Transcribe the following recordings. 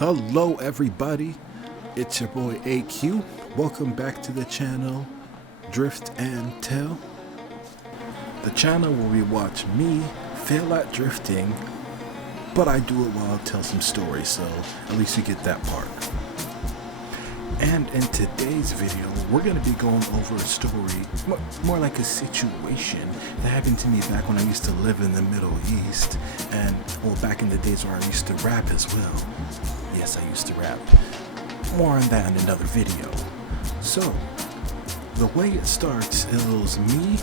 Hello everybody, it's your boy AQ. Welcome back to the channel Drift and Tell. The channel where we watch me fail at drifting, but I do it while I tell some stories, so at least you get that part. And in today's video, we're going to be going over a story, more like a situation that happened to me back when I used to live in the Middle East, and well, back in the days where I used to rap as well. Yes, I used to rap. More on that in another video. So, the way it starts, it was me,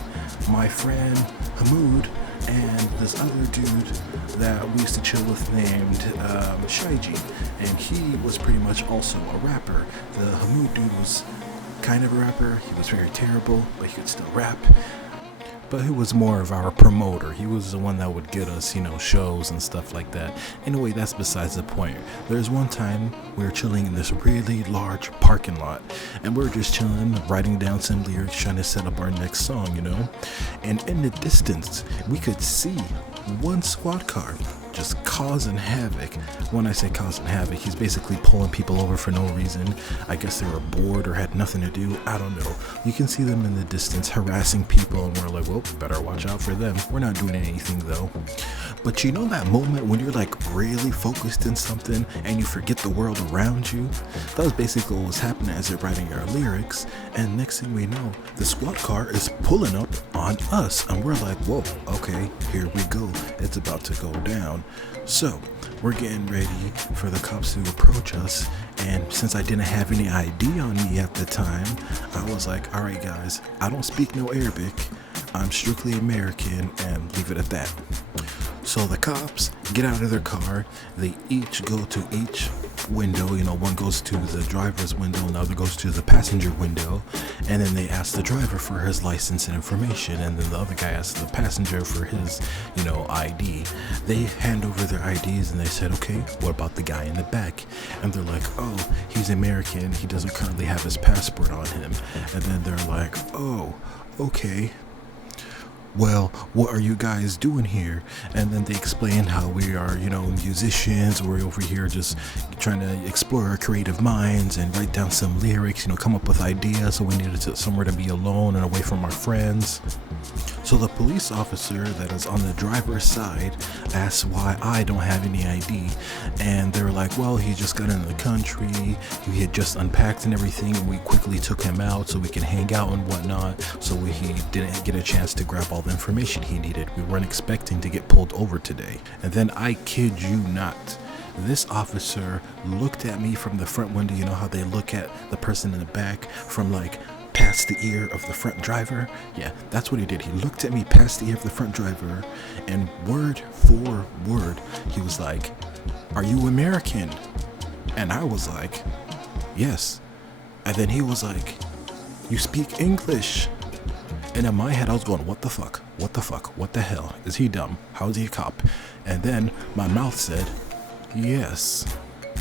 my friend Hamoud, and this other dude that we used to chill with named Shaiji, and he was pretty much also a rapper. The Hamoud dude was kind of a rapper. He was very terrible, but he could still rap. But he was more of our promoter. He was the one that would get us, shows and stuff like that. Anyway, that's besides the point. There's one time we were chilling in this really large parking lot, and we were just chilling, writing down some lyrics, trying to set up our next song, And in the distance, we could see one squad car just causing havoc. When I say causing havoc, he's basically pulling people over for no reason. I guess they were bored or had nothing to do. I don't know. You can see them in the distance harassing people, and we're like, well, better watch out for them. We're not doing anything though. But you know that moment when you're like really focused in something and you forget the world around you? That was basically what was happening as they're writing our lyrics. And next thing we know, the squad car is pulling up on us, and we're like, whoa, okay, here we go. It's about to go down. So we're getting ready for the cops to approach us, and since I didn't have any ID on me at the time, I was like, all right guys, I don't speak no Arabic, I'm strictly American, and leave it at that. So the cops get out of their car, they each go to each window, one goes to the driver's window, and the other goes to the passenger window, and then they ask the driver for his license and information, and then the other guy asks the passenger for his, ID. They hand over their IDs, and they said, okay, what about the guy in the back? And they're like, oh, he's American, he doesn't currently have his passport on him. And then they're like, oh, okay, well, what are you guys doing here? And then they explain how we are, musicians. We're over here just trying to explore our creative minds and write down some lyrics, come up with ideas. So we needed somewhere to be alone and away from our friends. So the police officer that is on the driver's side asks why I don't have any ID. And they're like, well, he just got into the country. He had just unpacked and everything. And we quickly took him out so we could hang out and whatnot. So he didn't get a chance to grab all the information he needed. We weren't expecting to get pulled over today. And then I kid you not, this officer looked at me from the front window. You know how they look at the person in the back from like past the ear of the front driver? Yeah, that's what he did. He looked at me past the ear of the front driver, and word for word, he was like, are you American? And I was like, yes. And then he was like, you speak English? And in my head, I was going, what the fuck? What the fuck? What the hell? Is he dumb? How is he a cop? And then my mouth said, yes.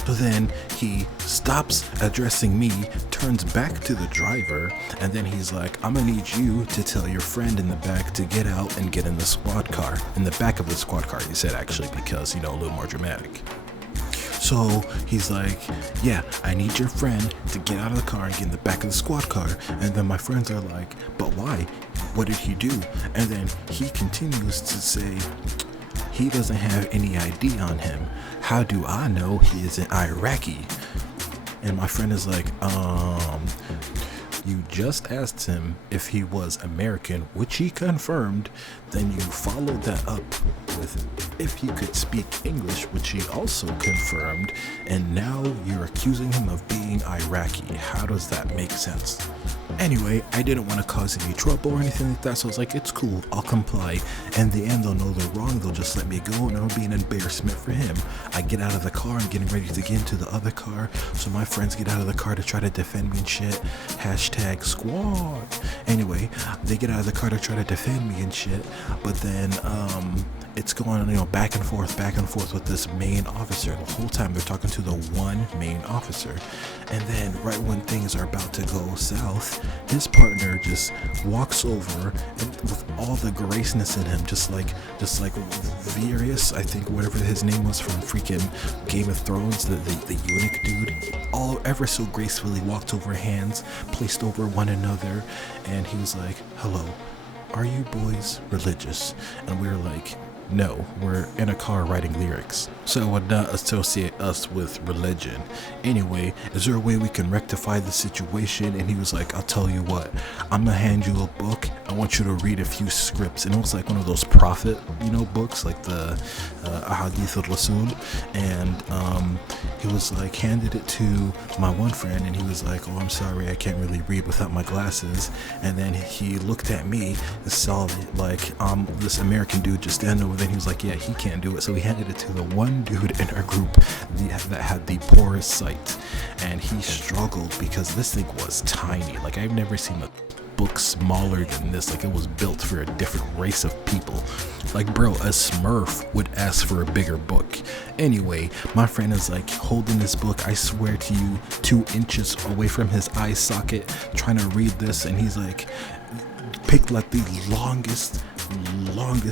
So then he stops addressing me, turns back to the driver, and then he's like, I'm gonna need you to tell your friend in the back to get out and get in the squad car. In the back of the squad car, he said, actually, because, a little more dramatic. So he's like, yeah, I need your friend to get out of the car and get in the back of the squad car. And then my friends are like, but why? What did he do? And then he continues to say, he doesn't have any ID on him. How do I know he is an Iraqi? And my friend is like, you just asked him if he was American, which he confirmed. Then you followed that up with if he could speak English, which he also confirmed. And now you're accusing him of being Iraqi. How does that make sense? Anyway, I didn't want to cause any trouble or anything like that, so I was like, it's cool, I'll comply. In the end, they'll know they're wrong, they'll just let me go, and it'll be an embarrassment for him. I get out of the car, I'm getting ready to get into the other car, so my friends get out of the car to try to defend me and shit. Hashtag squad. Anyway, they get out of the car to try to defend me and shit, but then, it's going, you know, back and forth with this main officer. The whole time they're talking to the one main officer. And then right when things are about to go south, his partner just walks over and with all the graceness in him, just like Varys, I think, whatever his name was from freaking Game of Thrones, the eunuch dude, all ever so gracefully walked over, hands placed over one another, and he was like, "Hello, are you boys religious?" And we were like, "No, we're in a car writing lyrics, so I would not associate us with religion. Anyway, is there a way we can rectify the situation?" And he was like, "I'll tell you what, I'm gonna hand you a book. I want you to read a few scripts." And it was like one of those prophet, you know, books, like the Ahadith al-Rasul. And he was like, handed it to my one friend, and he was like, "Oh, I'm sorry, I can't really read without my glasses." And then he looked at me and saw like this American dude just standing over there. He was like, "Yeah, he can't do it." So he handed it to the one dude in our group that had the poorest sight, and he struggled because this thing was tiny. Like, I've never seen a book smaller than this. Like, it was built for a different race of people. Like, bro, a Smurf would ask for a bigger book. Anyway, my friend is like holding this book, I swear to you, 2 inches away from his eye socket, trying to read this, and he's like picked like the longest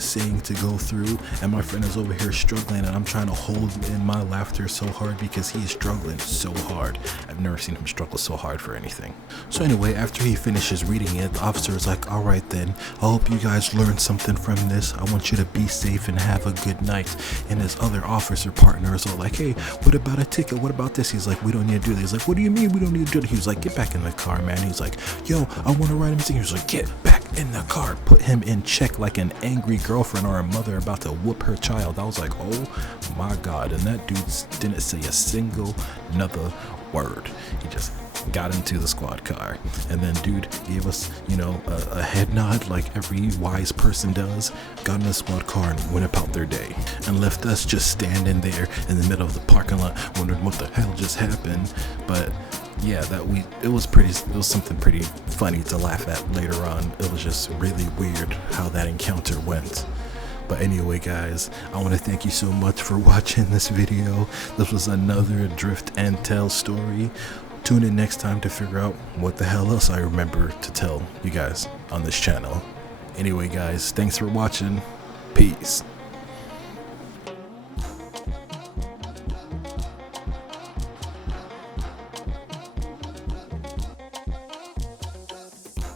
saying to go through, and my friend is over here struggling, and I'm trying to hold in my laughter so hard because he is struggling so hard. I've never seen him struggle so hard for anything. So anyway, after he finishes reading it, the officer is like, "All right then, I hope you guys learned something from this. I want you to be safe and have a good night." And his other officer partners are like, "Hey, what about a ticket? What about this?" He's like, "We don't need to do this." He's like, "What do you mean we don't need to do it?" He was like, "Get back in the car, man." He's like, "Yo, I want to write him a ticket." He was like, "Get back in the car." Put him in check like an angry girlfriend or a mother about to whoop her child. I was like, oh my god. And that dude didn't say a single another word. He just got into the squad car, and then dude gave us, you know, a head nod like every wise person does, got in the squad car and went about their day, and left us just standing there in the middle of the parking lot wondering what the hell just happened. But yeah, it was something pretty funny to laugh at later on. It was just really weird how that encounter went. But anyway, guys, I want to thank you so much for watching this video. This was another Drift and Tell story. Tune in next time to figure out what the hell else I remember to tell you guys on this channel. Anyway, guys, thanks for watching. Peace.